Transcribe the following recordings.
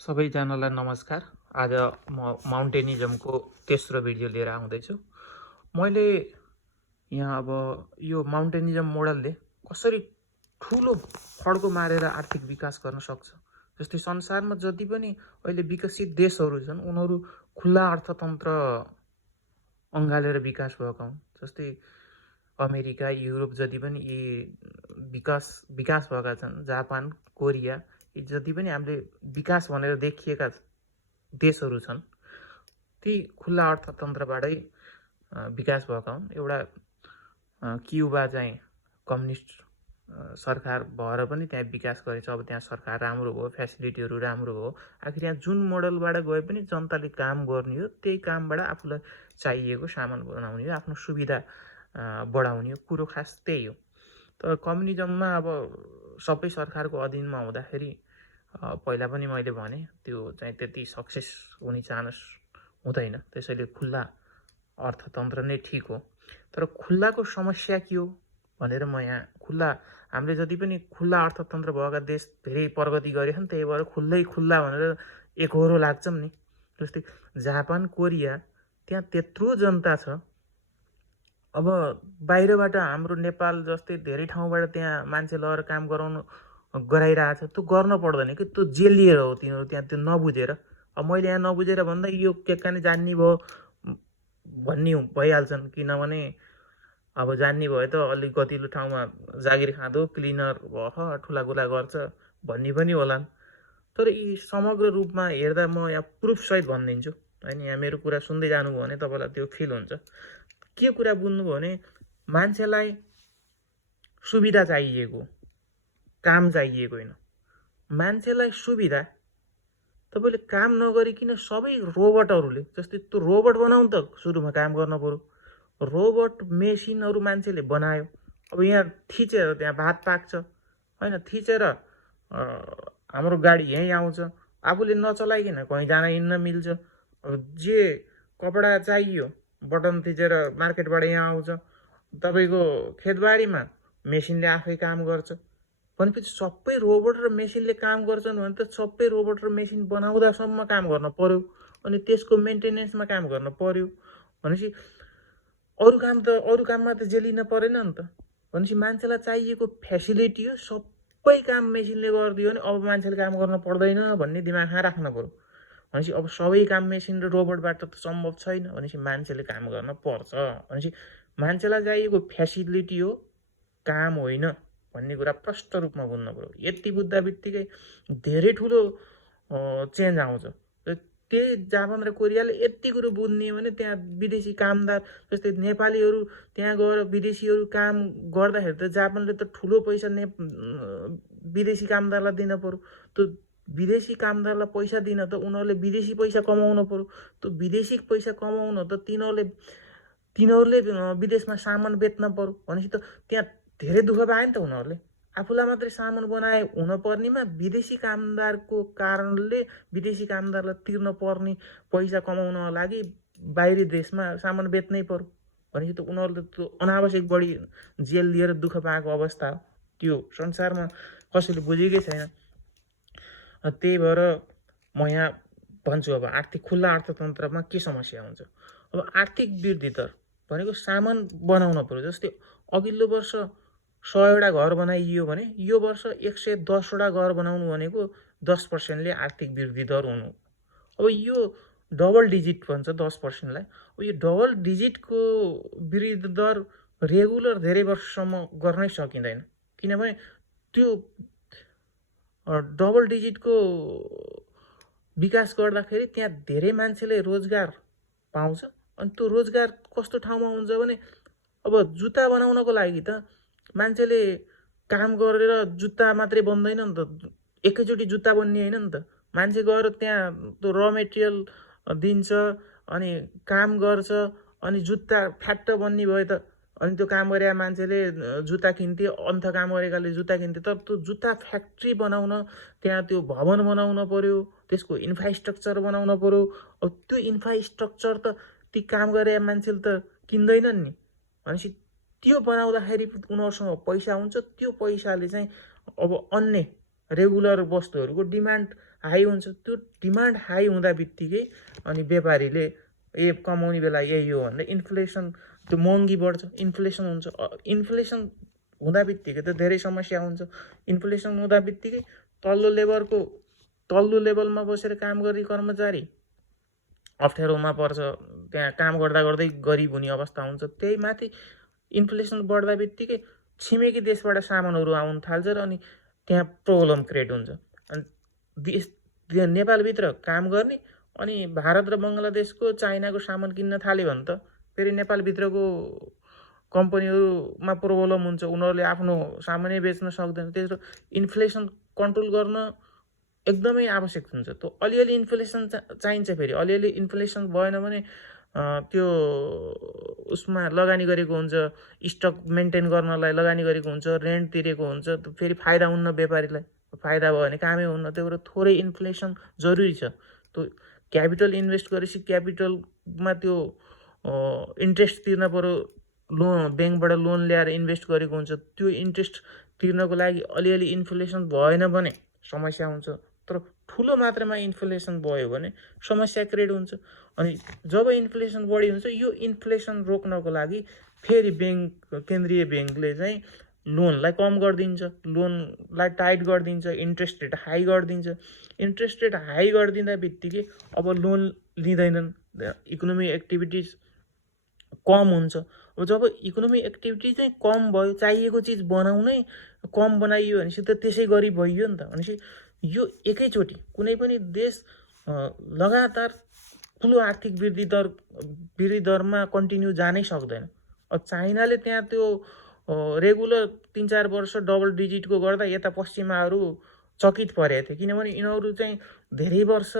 सबैजनालाई नमस्कार। आज म माउन्टेनिजमको तेस्रो भिडियो लिएर आउँदैछु। मैले यहाँ अब यो माउन्टेनिजम मोडलले कसरी ठुलो फड्को मारेर आर्थिक विकास गर्न सक्छ। जस्तै संसारमा जति पनि अहिले विकसित देशहरू छन् उनीहरू खुला अर्थतन्त्र अँगालेर विकास भएका हुन्। जस्तै अमेरिका, युरोप जति पनि यी विकास भएका छन्, जापान, कोरिया, यी जति पनि हामीले विकास भनेर देखिएका देशहरू छन् ती खुला अर्थतन्त्रबाटै विकास भएका हुन्। एउटा क्युबा चाहिँ कम्युनिस्ट सरकार भएर पनि त्यहाँ विकास गरेछ। अब त्यहाँ सरकार राम्रो भयो, फेसिलिटीहरू राम्रो भयो। आखिर यहाँ जुन मोडलबाट गए पनि जनताले काम गर्ने हो, त्यही कामबाट आफूलाई चाहिएको सामान बनाउने हो, आफ्नो सुविधा बढाउने हो। कुरो खास त्यही हो। तर कम्युनिजममा अब सबै सरकारको अधीनमा हुँदाखेरि पहिला पनि मैले भने त्यो चाहिँ त्यति सक्सेस हुने चान्स हुँदैन। त्यसैले खुल्ला अर्थतन्त्र नै ठिक हो। तर खुल्लाको समस्या के हो भनेर म यहाँ हामीले जति पनि खुल्ला अर्थतन्त्र भएका देश धेरै प्रगति गरेछन्, त्यही भएर खुल्ला भनेर एकहोरो लाग्छौँ नि। जस्तै जापान, कोरिया, त्यहाँ त्यत्रो जनता छ। अब बाहिरबाट हाम्रो नेपाल जस्तै धेरै ठाउँबाट त्यहाँ मान्छे लगेर काम गराइरहेछ। त्यो गर्न पर्दैन कि, त्यो जेलिएर हो तिनीहरू त्यहाँ, त्यो नबुझेर। अब मैले यहाँ नबुझेर भन्दा यो के काने जान्ने भयो भन्ने भइहाल्छन्। किनभने अब जान्ने भयो त अलिक गतिलो ठाउँमा जागिर खाँदो क्लिनर भयो, ठुलागुला गर्छ भन्ने पनि होलान्। तर यी समग्र रूपमा हेर्दा म यहाँ प्रुफसहित भनिदिन्छु होइन। यहाँ मेरो कुरा सुन्दै जानुभयो भने तपाईँलाई त्यो फिल हुन्छ। के कुरा बुझ्नुभयो भने मान्छेलाई सुविधा चाहिएको, काम चाहिएको होइन। मान्छेलाई सुविधा तपाईँले काम नगरिकन सबै रोबोटहरूले, जस्तै त्यो रोबोट बनाउनु त सुरुमा काम गर्न पर्यो। रोबोट मेसिनहरू मान्छेले बनायो। अब यहाँ थिचेर त्यहाँ भात पाक्छ होइन, थिचेर हाम्रो गाडी यहीँ आउँछ। आफूले नचलाइकन कहीँ जान हिँड्न मिल्छ। जे कपडा चाहियो बटन थिचेर मार्केटबाट यहाँ आउँछ। तपाईँको खेतबारीमा मेसिनले आफै काम गर्छ। भनेपछि सबै रोबोट र मेसिनले काम गर्छन् भने त सबै रोबोट र मेसिन बनाउँदासम्म काम गर्न पर्यो, अनि त्यसको मेन्टेनेन्समा काम गर्न पर्यो। भनेपछि अरू काममा त जेलिन परेन नि त। भनेपछि मान्छेलाई चाहिएको फेसिलिटी हो, सबै काम मेसिनले गरिदियो भने अब मान्छेले काम गर्न पर्दैन भन्ने दिमागमा राख्न पर्यो। भनेपछि अब सबै काम मेसिन र रोबोटबाट त सम्भव छैन। भनेपछि मान्छेले काम गर्न पर्छ। भनेपछि मान्छेलाई चाहिएको फेसिलिटी हो, काम होइन भन्ने कुरा प्रष्ट रूपमा बुझ्नु पर्यो। यति बुझ्दा बित्तिकै धेरै ठुलो चेन्ज आउँछ। त्यही जापान र कोरियाले यति कुरो बुझ्ने भने त्यहाँ विदेशी कामदार, जस्तै नेपालीहरू त्यहाँ गएर विदेशीहरू काम गर्दाखेरि त जापानले त ठुलो पैसा विदेशी कामदारलाई दिन पर्यो। त्यो विदेशी कामदारलाई पैसा दिन त उनीहरूले विदेशी पैसा कमाउन पर्यो। त्यो विदेशी पैसा कमाउन त तिनीहरूले विदेशमा सामान बेच्न पर्यो। भनेपछि त त्यहाँ धेरै दुःख पायो नि त उनीहरूले। आफूलाई मात्रै सामान बनाए हुनपर्नेमा विदेशी कामदारको कारणले विदेशी कामदारलाई तिर्न पर्ने पैसा कमाउनको लागि बाहिरी देशमा सामान बेच्नै पर्यो। भनेपछि त उनीहरूले त्यो अनावश्यक बढी जेल लिएर दुःख पाएको अवस्था हो। त्यो संसारमा कसैले बुझेकै छैन। त्यही भएर म यहाँ भन्छु अब खुल्ला अर्थतन्त्रमा के समस्या हुन्छ। अब आर्थिक वृद्धि दर भनेको सामान बनाउन पर्यो। जस्तै अघिल्लो वर्ष 100वटा घर बनाइयो भने यो वर्ष 110वटा घर बनाउनु भनेको 10%ले आर्थिक वृद्धि दर हुनु। अब यो डबल डिजिट भन्छ 10%लाई। अब यो डबल डिजिटको वृद्धि दर रेगुलर धेरै वर्षसम्म गर्नै सकिँदैन। किनभने त्यो डबल डिजिटको विकास गर्दाखेरि त्यहाँ धेरै मान्छेले रोजगार पाउँछ। अनि त्यो रोजगार कस्तो ठाउँमा हुन्छ भने अब जुत्ता बनाउनको लागि त मान्छेले काम गरेर जुत्ता मात्रै बन्दैन नि त। एकैचोटि जुत्ता बन्ने होइन नि त। मान्छे गएर त्यहाँ त्यो र मेटेरियल दिन्छ, अनि काम गर्छ, अनि जुत्ता फ्याट्ट बन्ने भयो त अनि त्यो काम गरेका मान्छेले जुत्ता किन्थे, अन्त काम गरेकाले जुत्ता किन्थे। तर त्यो जुत्ता फ्याक्ट्री बनाउन त्यहाँ त्यो भवन बनाउन पर्यो, त्यसको इन्फ्रास्ट्रक्चर बनाउन पर्यो। अब त्यो इन्फ्रास्ट्रक्चर त ती काम गरेका मान्छेले त किन्दैनन् नि। भनेपछि त्यो बनाउँदाखेरि उनीहरूसँग पैसा हुन्छ। त्यो पैसाले चाहिँ अब अन्य रेगुलर वस्तुहरूको डिमान्ड हाई हुन्छ। त्यो डिमान्ड हाई हुँदा बित्तिकै अनि व्यापारीले कमाउने बेला यही हो भन्दा इन्फ्लेसन, त्यो महँगी बढ्छ, इन्फ्लेसन हुन्छ। इन्फ्लेसन हुँदा बित्तिकै त धेरै समस्या हुन्छ। इन्फ्लेसन हुँदा बित्तिकै तल्लो लेभलमा बसेर काम गर्ने कर्मचारी अप्ठ्यारोमा पर्छ, त्यहाँ काम गर्दा गर्दै गरिब हुने अवस्था हुन्छ। त्यही माथि इन्फ्लेसन बढ्दा बित्तिकै छिमेकी देशबाट सामानहरू आउन थाल्छ र अनि त्यहाँ प्रब्लम क्रिएट हुन्छ। अनि नेपालभित्र काम गर्ने अनि भारत र बङ्गलादेशको चाइनाको सामान किन्न थाल्यो भने त फेरि नेपालभित्रको कम्पनीहरूमा प्रब्लम हुन्छ, उनीहरूले आफ्नो सामानै बेच्न सक्दैन। त्यसो इन्फ्लेसन कन्ट्रोल गर्न एकदमै आवश्यक हुन्छ। त्यो अलिअलि इन्फ्लेसन चाहिन्छ। फेरि अलिअलि इन्फ्लेसन भएन भने त्यो उसमा लगानी गरेको हुन्छ, स्टक मेन्टेन गर्नलाई लगानी गरेको हुन्छ, रेन्ट तिरेको हुन्छ, फेरि फाइदा हुन्न व्यापारीलाई। फाइदा भयो भने कामै हुन्न। त्यही भएर थोरै इन्फ्लेसन जरुरी छ। त्यो क्यापिटल इन्भेस्ट गरेपछि क्यापिटलमा त्यो इन्ट्रेस्ट तिर्न पर्यो। ब्याङ्कबाट लोन ल्याएर इन्भेस्ट गरेको हुन्छ, त्यो इन्ट्रेस्ट तिर्नको लागि अलिअलि इन्फ्लेसन भएन भने समस्या हुन्छ। तर ठुलो मात्रामा इन्फ्लेसन भयो भने समस्या क्रिएट हुन्छ। अनि जब इन्फ्लेसन बढी हुन्छ, यो इन्फ्लेसन रोक्नको लागि फेरि केन्द्रीय ब्याङ्कले चाहिँ लोनलाई कम गरिदिन्छ, लोनलाई टाइट गरिदिन्छ, इन्ट्रेस्ट रेट हाई गरिदिन्छ। इन्ट्रेस्ट रेट हाई गरिदिँदा बित्तिकै अब लोन लिँदैनन्, इकोनोमिक एक्टिभिटिज कम हुन्छ। अब जब इकोनोमिक एक्टिभिटी चाहिँ कम भयो, चाहिएको चिज बनाउनै कम बनाइयो भनेपछि त त्यसै गरी भइयो नि त। भनेपछि यो एकैचोटि कुनै पनि देश लगातार ठुलो आर्थिक वृद्धि दरमा कन्टिन्यू जानै सक्दैन। अब चाइनाले त्यहाँ त्यो रेगुलर 3-4 वर्ष डबल डिजिटको गर्दा यता पश्चिमाहरू चकित परेको थियो। किनभने यिनीहरू चाहिँ धेरै वर्ष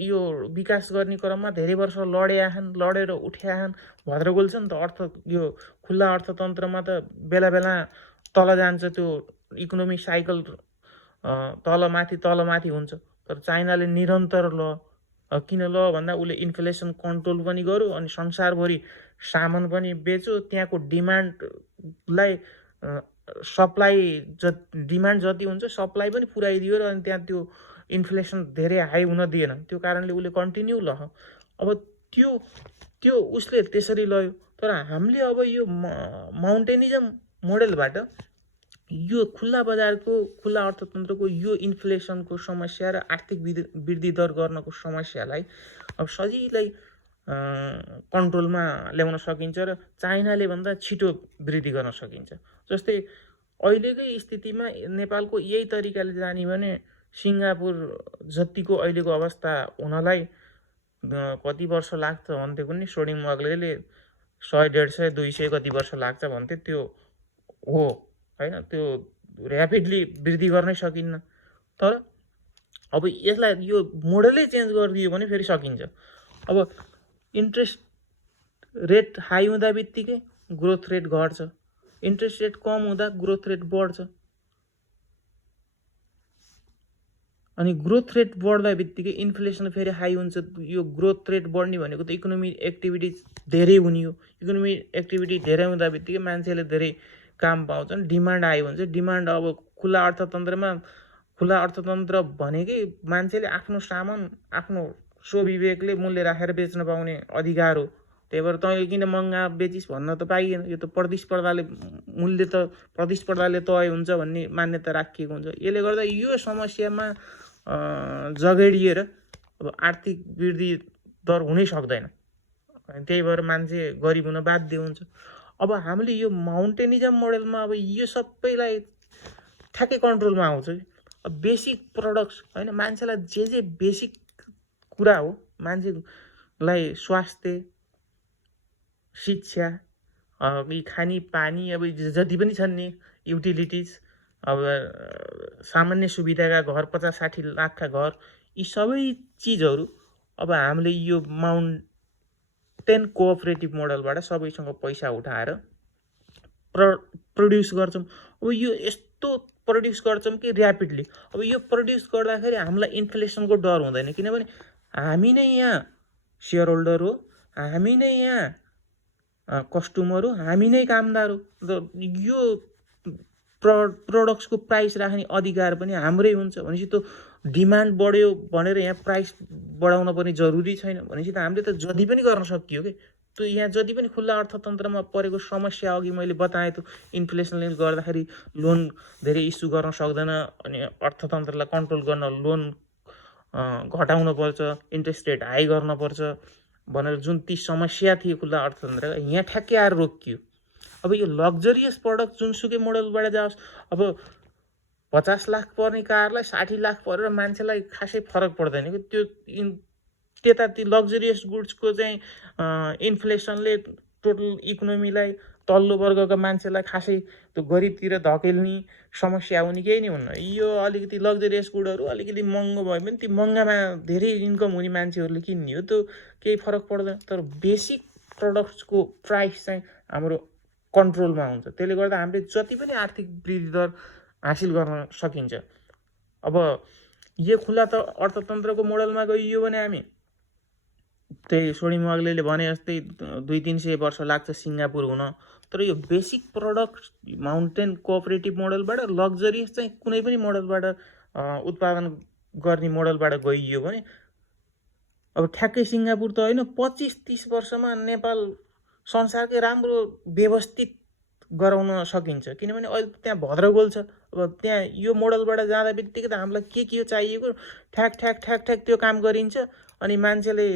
यो विकास गर्ने क्रममा धेरै वर्ष लडेर उठ्याछन्। भद्रगोल छ नि त यो खुल्ला अर्थतन्त्रमा त बेला बेला तल जान्छ, त्यो इकोनोमिक साइकल तलमाथि हुन्छ। तर चाइनाले निरन्तर किन भन्दा उसले इन्फ्लेसन कन्ट्रोल पनि गर्यो अनि संसारभरि सामान पनि बेच्यो। त्यहाँको डिमान्डलाई डिमान्ड जति हुन्छ सप्लाई पनि पुऱ्याइदियो र अनि त्यहाँ त्यो इन्फ्लेसन धेरै हाई हुन दिएन। त्यो कारणले उसले कन्टिन्यू अब त्यो उसले त्यसरी लयो। तर हामीले अब यो माउन्टेनिजम मोडेलबाट यो खुल्ला बजारको, खुल्ला अर्थतन्त्रको यो इन्फ्लेसनको समस्या र आर्थिक वृद्धि दर गर्नको समस्यालाई अब सजिलै कन्ट्रोलमा ल्याउन सकिन्छ र चाइनाले भन्दा छिटो वृद्धि गर्न सकिन्छ। जस्तै अहिलेकै स्थितिमा नेपालको यही तरिकाले जाने भने सिङ्गापुर जतिको अहिलेको अवस्था हुनलाई कति वर्ष लाग्छ भन्थे पनि सोडिङ मगलेले 100, 150, 200 कति वर्ष लाग्छ भन्थे। त्यो हो होइन, त्यो ऱ्यापिडली वृद्धि गर्नै सकिन्न। तर अब यसलाई यो मोडलै चेन्ज गरिदियो भने फेरि सकिन्छ। अब इन्ट्रेस्ट रेट हाई हुँदा बित्तिकै ग्रोथ रेट घट्छ, इन्ट्रेस्ट रेट कम हुँदा ग्रोथ रेट बढ्छ। अनि ग्रोथ रेट बढ्दा बित्तिकै इन्फ्लेसन फेरि हाई हुन्छ। यो ग्रोथ रेट बढ्ने भनेको त इकोनोमिक एक्टिभिटी धेरै हुने हो। इकोनोमिक एक्टिभिटी धेरै हुँदा बित्तिकै मान्छेले धेरै काम पाउँछन्, डिमान्ड हाई हुन्छ। डिमान्ड अब खुल्ला अर्थतन्त्र भनेकै मान्छेले आफ्नो सामान आफ्नो स्वविवेकले मूल्य राखेर बेच्न पाउने अधिकार हो। त्यही भएर तैँले किन महँगा बेचिस् भन्न त पाइएन। यो त प्रतिस्पर्धाले तय हुन्छ भन्ने मान्यता राखिएको हुन्छ। यसले गर्दा यो समस्यामा जगेडिएर अब आर्थिक वृद्धि दर हुनै सक्दैन। त्यही भएर मान्छे गरिब हुन बाध्य हुन्छ। अब हामीले यो माउन्टेनिजम मोडेलमा अब यो सबैलाई ठ्याक्कै कन्ट्रोलमा आउँछ। अब बेसिक प्रडक्ट्स होइन, मान्छेलाई जे बेसिक कुरा हो, मान्छेलाई स्वास्थ्य, शिक्षा, खानी पानी, अब जति पनि छन् नि युटिलिटिज, अब सामान्य सुविधाका घर, 50-60 लाखका घर, यी सबै चिजहरू अब हामीले यो माउन्टेन कोअपरेटिभ मोडलबाट सबैसँग पैसा उठाएर प्रड्युस गर्छौँ। अब यो यस्तो प्रड्युस गर्छौँ कि ऱ्यापिडली। अब यो प्रड्युस गर्दाखेरि हामीलाई इन्फ्लेसनको डर हुँदैन। किनभने हामी नै यहाँ सेयर होल्डर हो, हामी नै यहाँ कस्टमर हो, हामी नै कामदार हो। यो प्रोडक्ट्सको प्राइस राख्ने अधिकार पनि हाम्रै हुन्छ भनेपछि त्यो डिमान्ड बढ्यो भनेर यहाँ प्राइस बढाउन पनि जरुरी छैन भनेपछि त हामीले त जति पनि गर्न सकियो कि त्यो यहाँ जति पनि खुल्ला अर्थतन्त्रमा परेको समस्या अघि मैले बताएँ त्यो इन्फ्लेसनले गर्दाखेरि लोन धेरै इस्यु गर्न सक्दैन अनि अर्थतन्त्रलाई कन्ट्रोल गर्न लोन घटाउन पर्छ इन्ट्रेस्ट रेट हाई गर्न पर्छ भनेर जुन ती समस्या थियो खुल्ला अर्थतन्त्रका यहाँ ठ्याक्कै आएर रोकियो। अब यो लग्जरियस प्रडक्ट जुनसुकै मोडलबाट जाओस् अब 50 लाख पर्ने कारलाई 60 लाख परेर मान्छेलाई खासै फरक पर्दैन कि त्यो त्यता ती लग्जरियस गुड्सको चाहिँ इन्फ्लेसनले टोटल इकोनोमीलाई तल्लो वर्गका मान्छेलाई खासै त्यो गरिबतिर धकेल्ने समस्या हुने केही नै हुन्न। यो अलिकति लग्जरियस गुडहरू अलिकति महँगो भए पनि ती महँगामा धेरै इन्कम हुने मान्छेहरूले किन्ने हो त्यो केही फरक पर्दैन। तर बेसिक प्रडक्ट्सको प्राइस चाहिँ हाम्रो कन्ट्रोलमा हुन्छ त्यसले गर्दा हामीले जति पनि आर्थिक वृद्धि दर हासिल गर्न सकिन्छ। अब यो खुला त अर्थतन्त्रको मोडलमा गइयो भने हामी त्यही सोनी मोगलेले भने जस्तै 200-300 वर्ष लाग्छ सिङ्गापुर हुन। तर यो बेसिक प्रडक्ट माउन्टेन कोअपरेटिभ मोडलबाट लग्जरियस चाहिँ कुनै पनि मोडलबाट उत्पादन गर्ने मोडलबाट गइयो भने अब ठ्याक्कै सिङ्गापुर त होइन 25-30 वर्षमा नेपाल संसारकै राम्रो व्यवस्थित गराउन सकिन्छ किनभने अहिले त्यहाँ भद्रगोल छ। अब त्यहाँ यो मोडलबाट जाँदा बित्तिकै त हामीलाई के चाहिएको ठ्याक ठ्याक ठ्याक ठ्याक त्यो काम गरिन्छ अनि मान्छेले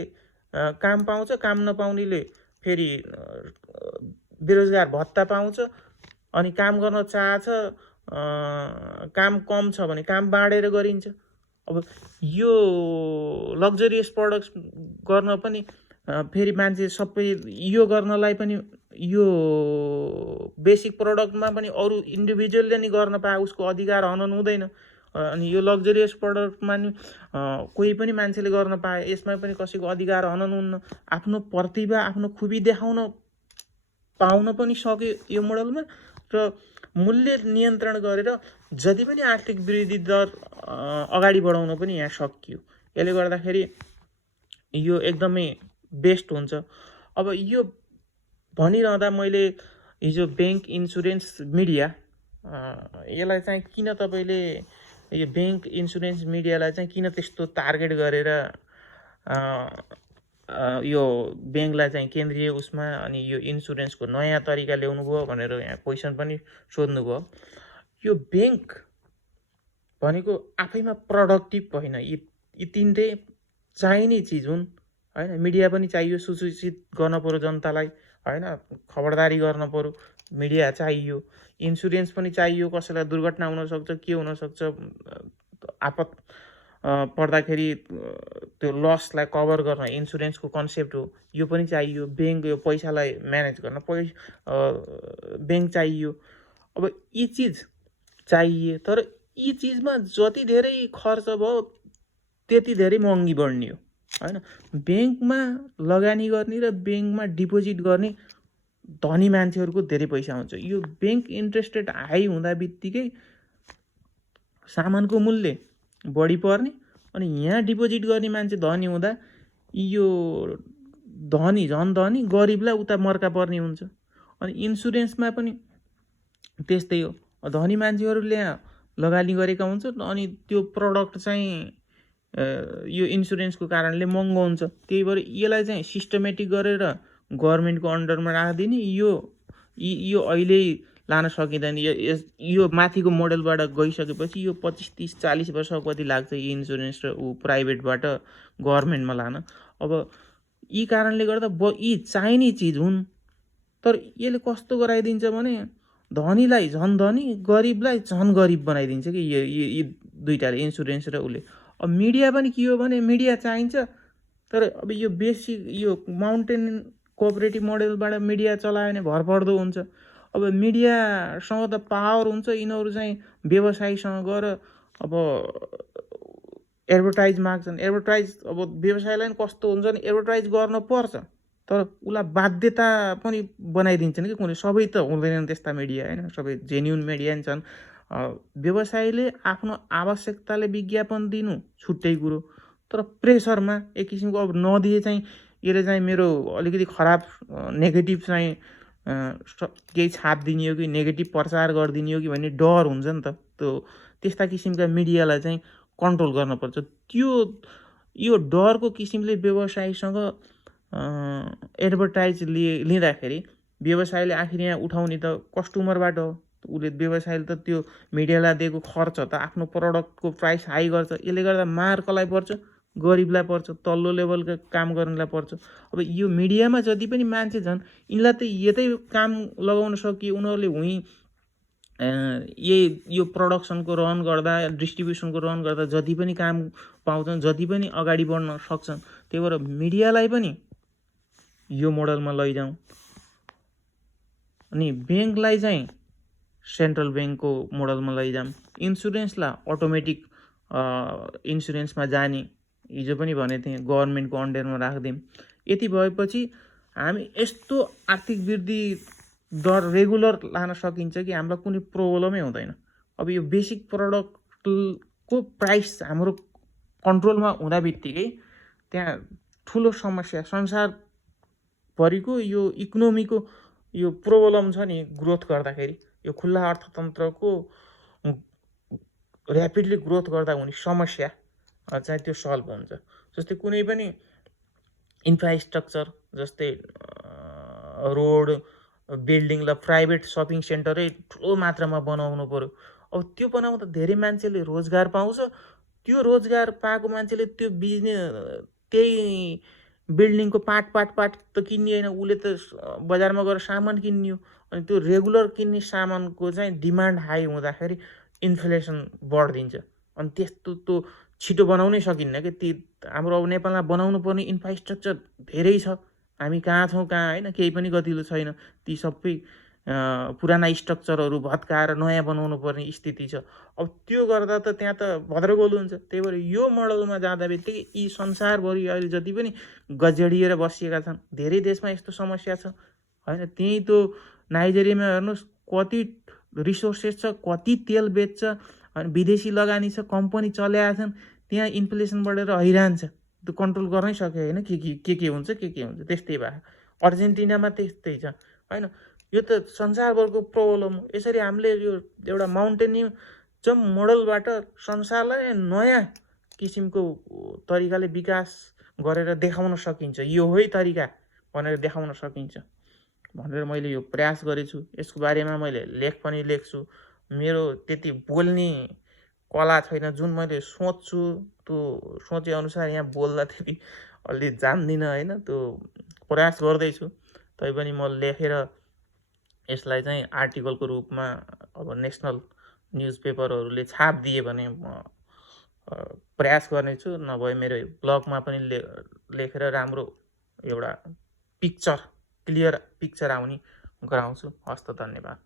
काम पाउँछ काम नपाउनेले फेरि बेरोजगार भत्ता पाउँछ अनि काम गर्न चाहन्छ काम कम छ भने काम बाँडेर गरिन्छ। अब यो लग्जरियस प्रडक्ट्स गर्न पनि फेरि मान्छे सबै यो गर्नलाई पनि यो बेसिक प्रडक्टमा पनि अरू इन्डिभिजुअलले नि गर्न पाए उसको अधिकार हनन हुँदैन अनि यो लग्जरियस प्रडक्टमा नि कोही पनि मान्छेले गर्न पाए यसमा पनि कसैको अधिकार हनन हुन्न। आफ्नो प्रतिभा आफ्नो खुबी देखाउन पाउन पनि सक्यो यो मोडलमा र मूल्य नियन्त्रण गरेर जति पनि आर्थिक वृद्धि दर अगाडि बढाउन पनि यहाँ सकियो। यसले गर्दाखेरि यो एकदमै बेस्ट हुन्छ। अब यो भनिरहँदा मैले हिजो बैंक इन्सुरेन्स मिडिया यसलाई चाहिँ किन तपाईँले यो बैंक इन्सुरेन्स मिडियालाई चाहिँ किन त्यस्तो टार्गेट गरेर यो बैंकलाई चाहिँ केन्द्रीय उसमा अनि यो इन्सुरेन्सको नयाँ तरिका ल्याउनु भयो भनेर यहाँ क्वेसन पनि सोध्नु भयो। यो बैंक भनेको आफैमा प्रोडक्टिभ होइन यी तीनटै चाहिने चिज हुन् हैन। मिडिया पनि चाहियो सूचित गर्न पर्यो जनतालाई हैन खबरदारी गर्न पर्यो मिडिया चाहियो। इन्सुरेन्स पनि चाहियो कसैलाई दुर्घटना हुन सक्छ के हुन सक्छ आपत पर्दाखेरि त्यो लसलाई कभर गर्न इन्सुरेन्सको कन्सेप्ट हो यो पनि चाहियो। बैंक यो पैसालाई म्यानेज गर्न बैंक चाहियो। अब यी चिज चाहिए तर यी चिजमा जति धेरै खर्च भयो त्यति धेरै महँगी बढ्ने हो हैन। बैंकमा लगानी गर्ने र बैंकमा डिपोजिट गर्ने धनी मान्छेहरूको धेरै पैसा हुन्छ। यो बैंक इन्ट्रेस्ट रेट हाई हुँदा बित्तिकै सामानको मूल्य बढी पर्ने अनि यहाँ डिपोजिट गर्ने मान्छे धनी हुँदा यो धनी झन् धनी गरिबलाई उता मर्का पर्ने हुन्छ। अनि इन्सुरेन्समा पनि त्यस्तै हो धनी मान्छेहरूले लगानी गरेका हुन्छन् अनि त्यो प्रडक्ट चाहिँ यो इन्सुरेन्सको कारणले महँगो हुन्छ। त्यही भएर यसलाई चाहिँ सिस्टमेटिक गरेर गभर्नमेन्टको अन्डरमा राखिदिने यो अहिले लान सकिँदैन। यो माथिको मोडलबाट गइसकेपछि यो 25, 30, 40 वर्ष कति लाग्छ यो इन्सुरेन्स र प्राइभेटबाट गभर्नमेन्टमा लान। अब यी कारणले गर्दा यी चाहिने चिज हुन् तर यसले कस्तो गराइदिन्छ भने धनीलाई झन् धनी गरिबलाई झन् गरिब बनाइदिन्छ कि यी दुईटाले इन्सुरेन्स र उसले। अब मिडिया पनि के हो भने मिडिया चाहिन्छ तर अब यो बेसिक यो माउन्टेन कोअपरेटिभ मोडलबाट मिडिया चलायो भने भरपर्दो हुन्छ। अब मिडियासँग त पावर हुन्छ यिनीहरू चाहिँ व्यवसायीसँग गएर अब एडभर्टाइज माग्छन्। एडभर्टाइज अब व्यवसायलाई पनि कस्तो हुन्छ भने एडभर्टाइज गर्न पर्छ तर उसलाई बाध्यता पनि बनाइदिन्छन् कि कुनै सबै त हुँदैनन् त्यस्ता मिडिया हैन सबै जेन्युन मिडिया नि छन्। व्यवसायीले आफ्नो आवश्यकताले विज्ञापन दिनु छुट्टै कुरो तर प्रेसरमा एक किसिमको अब नदिए चाहिँ यसले चाहिँ मेरो अलिकति खराब नेगेटिभ चाहिँ केही छाप दिने हो कि नेगेटिभ प्रचार गरिदिने हो कि भन्ने डर हुन्छ नि त। त्यस्ता किसिमका मिडियालाई चाहिँ कन्ट्रोल गर्नुपर्छ। यो डरको किसिमले व्यवसायीसँग एडभर्टाइज लिँदाखेरि व्यवसायले आखिर यहाँ उठाउने त कस्टमरबाट हो। उसले व्यवसायले त त्यो मिडियालाई दिएको खर्च त आफ्नो प्रडक्टको प्राइस हाई गर्छ। यसले गर्दा मार कसलाई पर्छ? गरिबलाई पर्छ, तल्लो लेभलका काम गर्नेलाई पर्छ। अब यो मिडियामा जति पनि मान्छे छन् यिनलाई त यतै काम लगाउन सकियो। उनीहरूले यो प्रडक्सनको रन गर्दा, डिस्ट्रिब्युसनको रन गर्दा जति पनि काम पाउँछन्, जति पनि अगाडि बढ्न सक्छन्। त्यही भएर मिडियालाई पनि यो मोडलमा लैजाउँ। अनि ब्याङ्कलाई चाहिँ सेन्ट्रल ब्याङ्कको मोडलमा लैजाउँ। इन्सुरेन्सलाई अटोमेटिक इन्सुरेन्समा जाने, हिजो पनि भनेको थिएँ, गभर्मेन्टको अन्डरमा राखिदिउँ। यति भएपछि हामी यस्तो आर्थिक वृद्धि दर रेगुलर लान सकिन्छ कि हामीलाई कुनै प्रब्लमै हुँदैन। अब यो बेसिक प्रडक्टको प्राइस हाम्रो कन्ट्रोलमा हुँदा बित्तिकै त्यहाँ ठुलो समस्या, संसारभरिको यो इकोनोमीको यो प्रब्लम छ नि ग्रोथ गर्दाखेरि, यो खुल्ला अर्थतन्त्रको ऱ्यापिडली ग्रोथ गर्दा हुने समस्या चाहिँ त्यो सल्भ हुन्छ। जस्तै कुनै पनि इन्फ्रास्ट्रक्चर, जस्तै रोड, बिल्डिङलाई प्राइभेट सपिङ सेन्टरै ठुलो मात्रामा बनाउनु पर्यो। अब त्यो बनाउँदा धेरै मान्छेले रोजगार पाउँछ। त्यो रोजगार पाएको मान्छेले त्यो बिजनेस, त्यही बिल्डिङको पार्ट त किन्ने होइन, उसले त बजारमा गएर सामान किन्ने हो। अनि त्यो रेगुलर किन्ने सामानको चाहिँ डिमान्ड हाई हुँदाखेरि इन्फ्लेसन बढिदिन्छ। अनि त्यस्तो छिटो बनाउनै सकिन्न कि। हाम्रो अब नेपालमा बनाउनु पर्ने इन्फ्रास्ट्रक्चर धेरै छ, हामी कहाँ छौँ कहाँ, होइन, केही पनि गतिलो छैन। ती सबै पुराना स्ट्रक्चरहरू भत्काएर नयाँ बनाउनु पर्ने स्थिति छ। अब त्यो गर्दा त त्यहाँ त भद्रगोल हुन्छ। त्यही भएर यो मोडलमा जाँदा बित्तिकै यी संसारभरि अहिले जति पनि गजेडिएर बसिएका छन्, धेरै देशमा यस्तो समस्या छ, होइन। त्यहीँ त्यो नाइजेरियामा हेर्नुहोस् कति रिसोर्सेस छ, कति तेल बेच्छ, अनि विदेशी लगानी छ, कम्पनी चलेका छन्। त्यहाँ इन्फ्लेसन बढेर हैरान छ, त्यो कन्ट्रोल गर्नै सके होइन। के हुन्छ त्यस्तै भयो। अर्जेन्टिनामा त्यस्तै छ, होइन। यो त संसारभरको प्रब्लम हो। यसरी हामीले यो एउटा माउन्टेनिजम मोडलबाट संसारलाई नयाँ किसिमको तरिकाले विकास गरेर देखाउन सकिन्छ। यो है तरिका भनेर देखाउन सकिन्छ भनेर मैले यो प्रयास गरेछु। यसको बारेमा मैले लेख पनि लेख्छु। मेरो त्यति बोल्ने कला छैन। जुन मैले सोच्छु त्यो सोचेअनुसार यहाँ बोल्दा त्यति अलि जान्दिनँ, होइन। त्यो प्रयास गर्दैछु। तैपनि म लेखेर यसलाई चाहिँ आर्टिकलको रूपमा अब नेसनल न्युज पेपरहरूले छाप दिए भने म प्रयास गर्नेछु। नभए मेरो ब्लगमा पनि लेखेर राम्रो एउटा क्लियर पिक्चर आउने गराउँछु। हस्त, धन्यवाद।